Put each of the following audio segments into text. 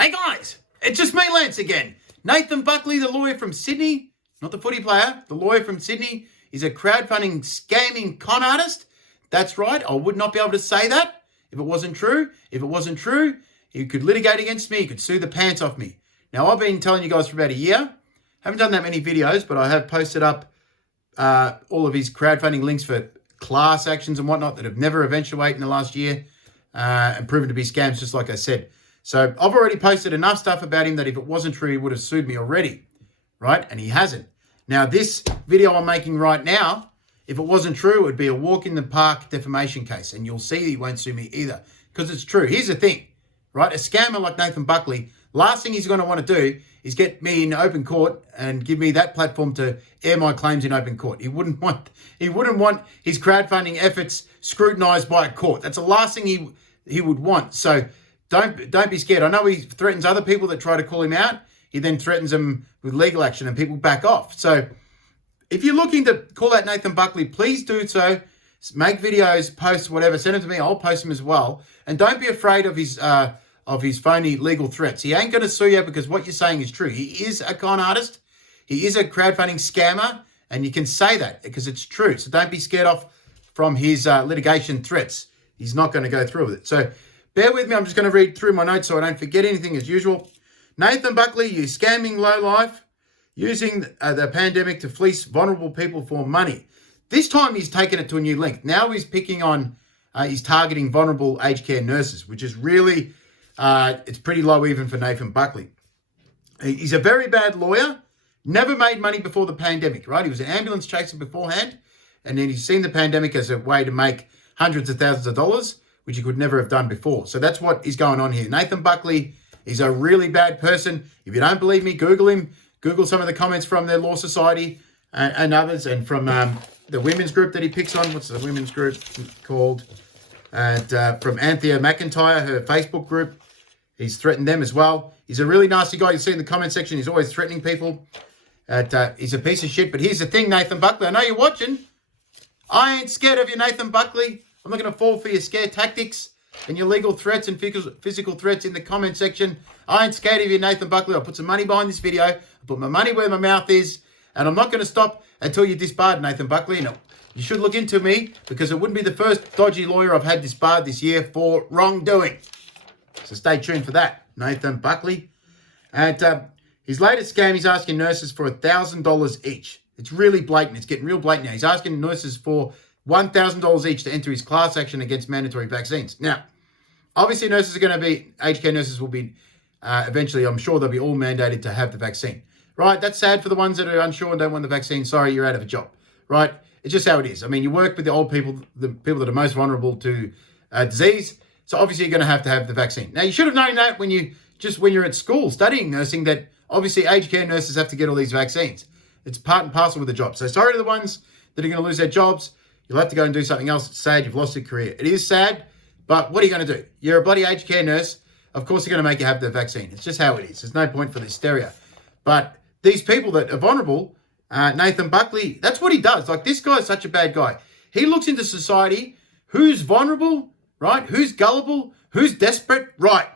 Hey guys, it's just me, Lance, again. Nathan Buckley, the lawyer from Sydney, not the footy player, the lawyer from Sydney, is a crowdfunding scamming con artist. That's right, I would not be able to say that if it wasn't true. If it wasn't true, he could litigate against me, he could sue the pants off me. Now, I've been telling you guys for about a year. Haven't done that many videos, but I have posted up all of his crowdfunding links for class actions and whatnot that have never eventuated in the last year and proven to be scams, just like I said. So I've already posted enough stuff about him that if it wasn't true, he would have sued me already, right? And he hasn't. Now, this video I'm making right now, if it wasn't true, it would be a walk in the park defamation case. And you'll see he won't sue me either because it's true. Here's the thing, right? A scammer like Nathan Buckley, last thing he's going to want to do is get me in open court and give me that platform to air my claims in open court. He wouldn't want his crowdfunding efforts scrutinized by a court. That's the last thing he would want. So don't be scared. I know he threatens other people that try to call him out. He then threatens them with legal action and people back off. So if you're looking to call out Nathan Buckley, please do so. Make videos, post, whatever. Send them to me. I'll post them as well. And don't be afraid of his phony legal threats. He ain't going to sue you because what you're saying is true. He is a con artist. He is a crowdfunding scammer. And you can say that because it's true. So don't be scared off from his litigation threats. He's not going to go through with it. So bear with me. I'm just going to read through my notes so I don't forget anything as usual. Nathan Buckley, you scamming lowlife, using the pandemic to fleece vulnerable people for money. This time he's taken it to a new length. Now he's picking on, he's targeting vulnerable aged care nurses, which is really, it's pretty low even for Nathan Buckley. He's a very bad lawyer, never made money before the pandemic, right? He was an ambulance chaser beforehand, and then he's seen the pandemic as a way to make hundreds of thousands of dollars, which he could never have done before. So that's what is going on here. Nathan Buckley is a really bad person. If you don't believe me, Google him. Google some of the comments from their law society and others, and from the women's group that he picks on. What's the women's group called? And from Anthea McIntyre, her Facebook group. He's threatened them as well. He's a really nasty guy. You see in the comment section, he's always threatening people. He's a piece of shit. But here's the thing, Nathan Buckley. I know you're watching. I ain't scared of you, Nathan Buckley. I'm not going to fall for your scare tactics and your legal threats and physical threats in the comment section. I ain't scared of you, Nathan Buckley. I'll put some money behind this video. I'll put my money where my mouth is. And I'm not going to stop until you're disbarred, Nathan Buckley. No, you should look into me because it wouldn't be the first dodgy lawyer I've had disbarred this year for wrongdoing. So stay tuned for that, Nathan Buckley. And his latest scam, he's asking nurses for $1,000 each. It's really blatant. It's getting real blatant now. He's asking nurses for $1,000 each to enter his class action against mandatory vaccines. Now, obviously nurses are going to be, aged care nurses will be, eventually, I'm sure they'll be all mandated to have the vaccine. Right? That's sad for the ones that are unsure and don't want the vaccine. Sorry, you're out of a job. Right? It's just how it is. I mean, you work with the old people, the people that are most vulnerable to disease. So obviously you're going to have the vaccine. Now, you should have known that when you're at school studying nursing, that obviously aged care nurses have to get all these vaccines. It's part and parcel with the job. So sorry to the ones that are going to lose their jobs. You'll have to go and do something else. It's sad. You've lost your career. It is sad, but what are you going to do? You're a bloody aged care nurse. Of course, they're going to make you have the vaccine. It's just how it is. There's no point for the hysteria. But these people that are vulnerable, Nathan Buckley, that's what he does. Like, this guy's such a bad guy. He looks into society. Who's vulnerable, right? Who's gullible? Who's desperate? Right.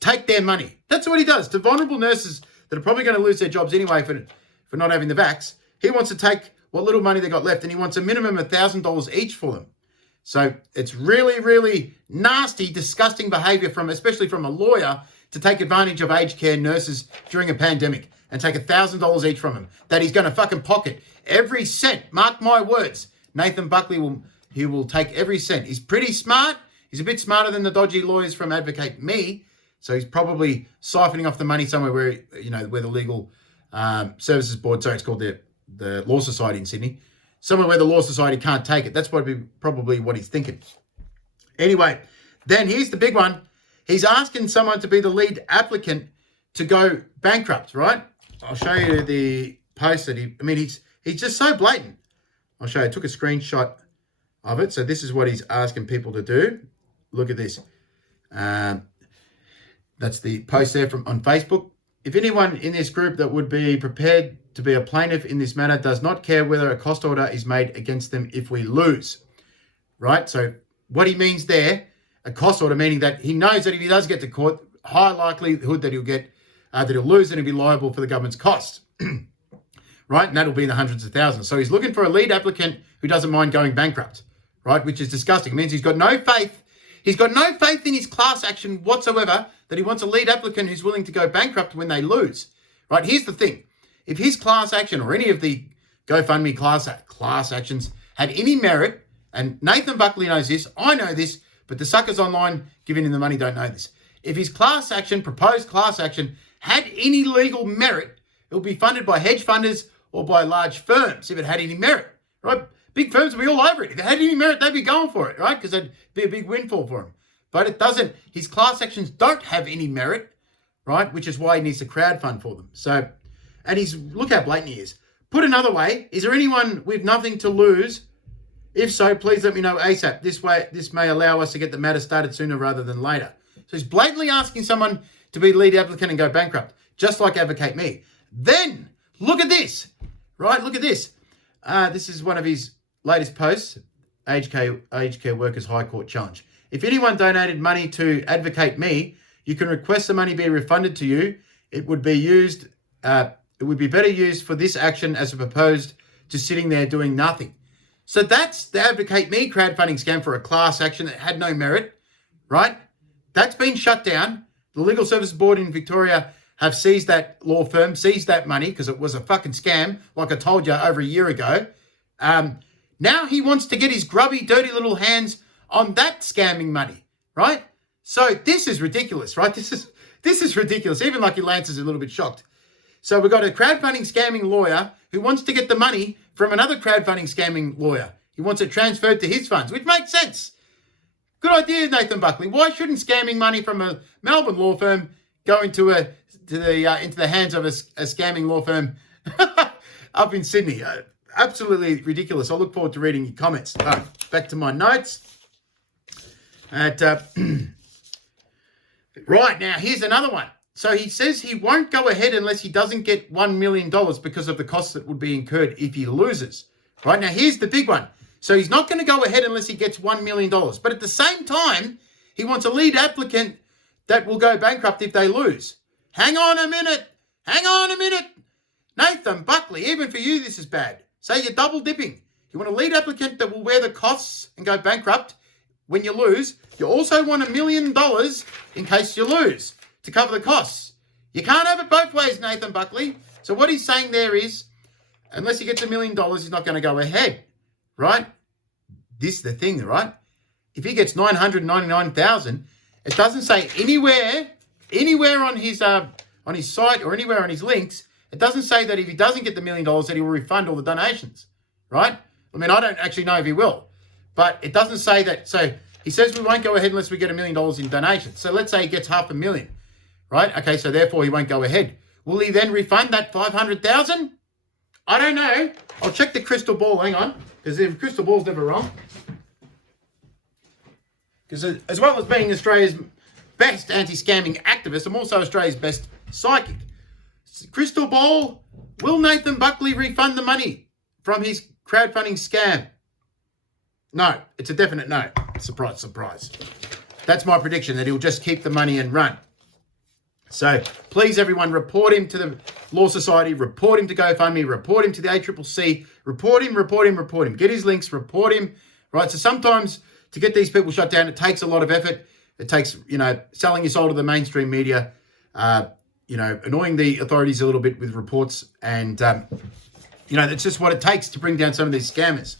Take their money. That's what he does. To vulnerable nurses that are probably going to lose their jobs anyway for not having the vax, he wants to take what little money they got left, and he wants a minimum of $1,000 each for them. So it's really, really nasty, disgusting behavior especially from a lawyer, to take advantage of aged care nurses during a pandemic and take $1,000 each from them that he's going to fucking pocket every cent. Mark my words. Nathan Buckley will take every cent. He's pretty smart. He's a bit smarter than the dodgy lawyers from Advocate Me. So he's probably siphoning off the money somewhere where the legal services board, sorry, it's called the Law Society in Sydney, somewhere where the Law Society can't take it. That's probably what he's thinking. Anyway, then here's the big one. He's asking someone to be the lead applicant to go bankrupt, right? I'll show you the post that he's just so blatant. I'll show you. I took a screenshot of it. So this is what he's asking people to do. Look at this. That's the post there on Facebook. If anyone in this group that would be prepared to be a plaintiff in this matter does not care whether a cost order is made against them if we lose, right? So what he means there, a cost order, meaning that he knows that if he does get to court, high likelihood that he'll lose and he'll be liable for the government's costs. Right? And that'll be in the hundreds of thousands. So he's looking for a lead applicant who doesn't mind going bankrupt, right? Which is disgusting. It means he's got no faith. He's got no faith in his class action whatsoever, that he wants a lead applicant who's willing to go bankrupt when they lose, right? Here's the thing. If his class action or any of the GoFundMe class actions had any merit, and Nathan Buckley knows this, I know this, but the suckers online giving him the money don't know this. If his proposed class action, had any legal merit, it would be funded by hedge funders or by large firms if it had any merit, right? Big firms would be all over it. If it had any merit, they'd be going for it, right? Because that'd be a big windfall for him. But it doesn't. His class actions don't have any merit, right? Which is why he needs to crowdfund for them. So, and look how blatant he is. Put another way, is there anyone with nothing to lose? If so, please let me know ASAP. This may allow us to get the matter started sooner rather than later. So he's blatantly asking someone to be lead applicant and go bankrupt, just like Advocate Me. Then, look at this, right? Look at this. This is one of his latest posts, Aged Care Workers High Court Challenge. If anyone donated money to Advocate Me, you can request the money be refunded to you. It would be better used for this action as opposed to sitting there doing nothing. So that's the Advocate Me crowdfunding scam for a class action that had no merit, right? That's been shut down. The Legal Services Board in Victoria have seized that law firm, seized that money because it was a fucking scam, like I told you over a year ago. Now he wants to get his grubby, dirty little hands on that scamming money, right? So this is ridiculous, right? This is ridiculous. Even Lucky Lance is a little bit shocked. So we've got a crowdfunding scamming lawyer who wants to get the money from another crowdfunding scamming lawyer. He wants it transferred to his funds, which makes sense. Good idea, Nathan Buckley. Why shouldn't scamming money from a Melbourne law firm go into the hands of a scamming law firm up in Sydney? Absolutely ridiculous. I look forward to reading your comments. All right, back to my notes. Right, now here's another one. So he says he won't go ahead unless he doesn't get $1 million because of the costs that would be incurred if he loses. Right, now here's the big one. So he's not going to go ahead unless he gets $1 million. But at the same time, he wants a lead applicant that will go bankrupt if they lose. Hang on a minute. Nathan Buckley, even for you, this is bad. Say you're double dipping. You want a lead applicant that will wear the costs and go bankrupt when you lose. You also want $1 million in case you lose to cover the costs. You can't have it both ways, Nathan Buckley. So what he's saying there is, unless he gets $1 million, he's not going to go ahead, right? This is the thing, right? If he gets $999,000, it doesn't say anywhere on his site or anywhere on his links, it doesn't say that if he doesn't get the $1 million that he will refund all the donations, right? I mean, I don't actually know if he will, but it doesn't say that. So he says we won't go ahead unless we get $1 million in donations. So let's say he gets $500,000, right? Okay, so therefore he won't go ahead. Will he then refund that $500,000? I don't know. I'll check the crystal ball. Hang on, because the crystal ball's never wrong. Because as well as being Australia's best anti-scamming activist, I'm also Australia's best psychic. Crystal ball, will Nathan Buckley refund the money from his crowdfunding scam? No, it's a definite no. Surprise, surprise. That's my prediction, that he'll just keep the money and run. So please, everyone, report him to the Law Society, report him to GoFundMe, report him to the ACCC, report him. Get his links, report him, right? So sometimes to get these people shut down, it takes a lot of effort. It takes, selling your soul to the mainstream media, annoying the authorities a little bit with reports. And, that's just what it takes to bring down some of these scammers.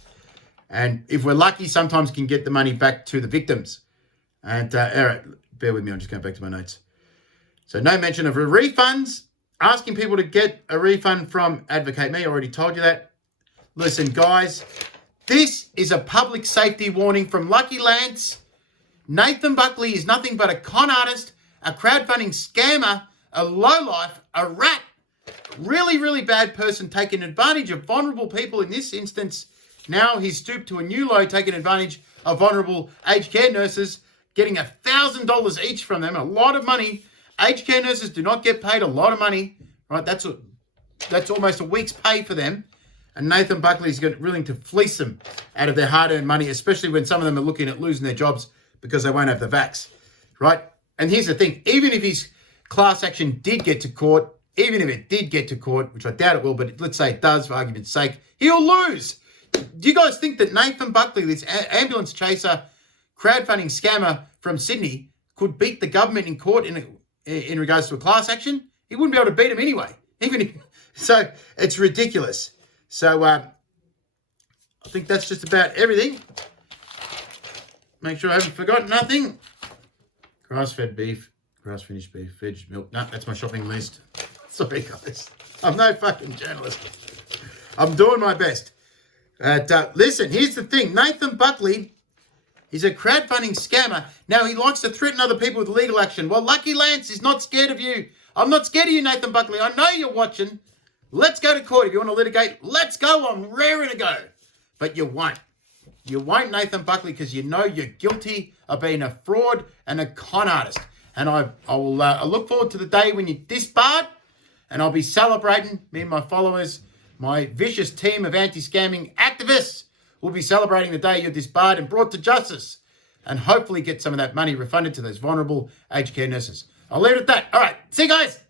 And if we're lucky, sometimes can get the money back to the victims. And, all right, bear with me. I'm just going back to my notes. So no mention of refunds. Asking people to get a refund from Advocate Me. I already told you that. Listen, guys, this is a public safety warning from Lucky Lance. Nathan Buckley is nothing but a con artist, a crowdfunding scammer, a lowlife, a rat, really, really bad person taking advantage of vulnerable people. In this instance, now he's stooped to a new low, taking advantage of vulnerable aged care nurses, getting $1,000 each from them, a lot of money. Aged care nurses do not get paid a lot of money, right? That's almost a week's pay for them. And Nathan Buckley is willing to fleece them out of their hard-earned money, especially when some of them are looking at losing their jobs because they won't have the vax, right? And here's the thing, even if his class action did get to court, even if it did get to court, which I doubt it will, but let's say it does for argument's sake, he'll lose. Do you guys think that Nathan Buckley, this ambulance chaser, crowdfunding scammer from Sydney, could beat the government in court in regards to a class action? He wouldn't be able to beat him anyway. So it's ridiculous. So I think that's just about everything. Make sure I haven't forgotten nothing. Grass-fed beef, grass-finished beef, veg, milk. No, that's my shopping list. Sorry, guys. I'm no fucking journalist. I'm doing my best. Listen, here's the thing. Nathan Buckley is a crowdfunding scammer. Now, he likes to threaten other people with legal action. Well, Lucky Lance is not scared of you. I'm not scared of you, Nathan Buckley. I know you're watching. Let's go to court. If you want to litigate, let's go. I'm raring to go. But you won't. You won't, Nathan Buckley, because you know you're guilty of being a fraud and a con artist. And I will look forward to the day when you're disbarred, and I'll be celebrating, me and my followers, my vicious team of anti-scamming activists will be celebrating the day you're disbarred and brought to justice, and hopefully get some of that money refunded to those vulnerable aged care nurses. I'll leave it at that. All right. See you guys.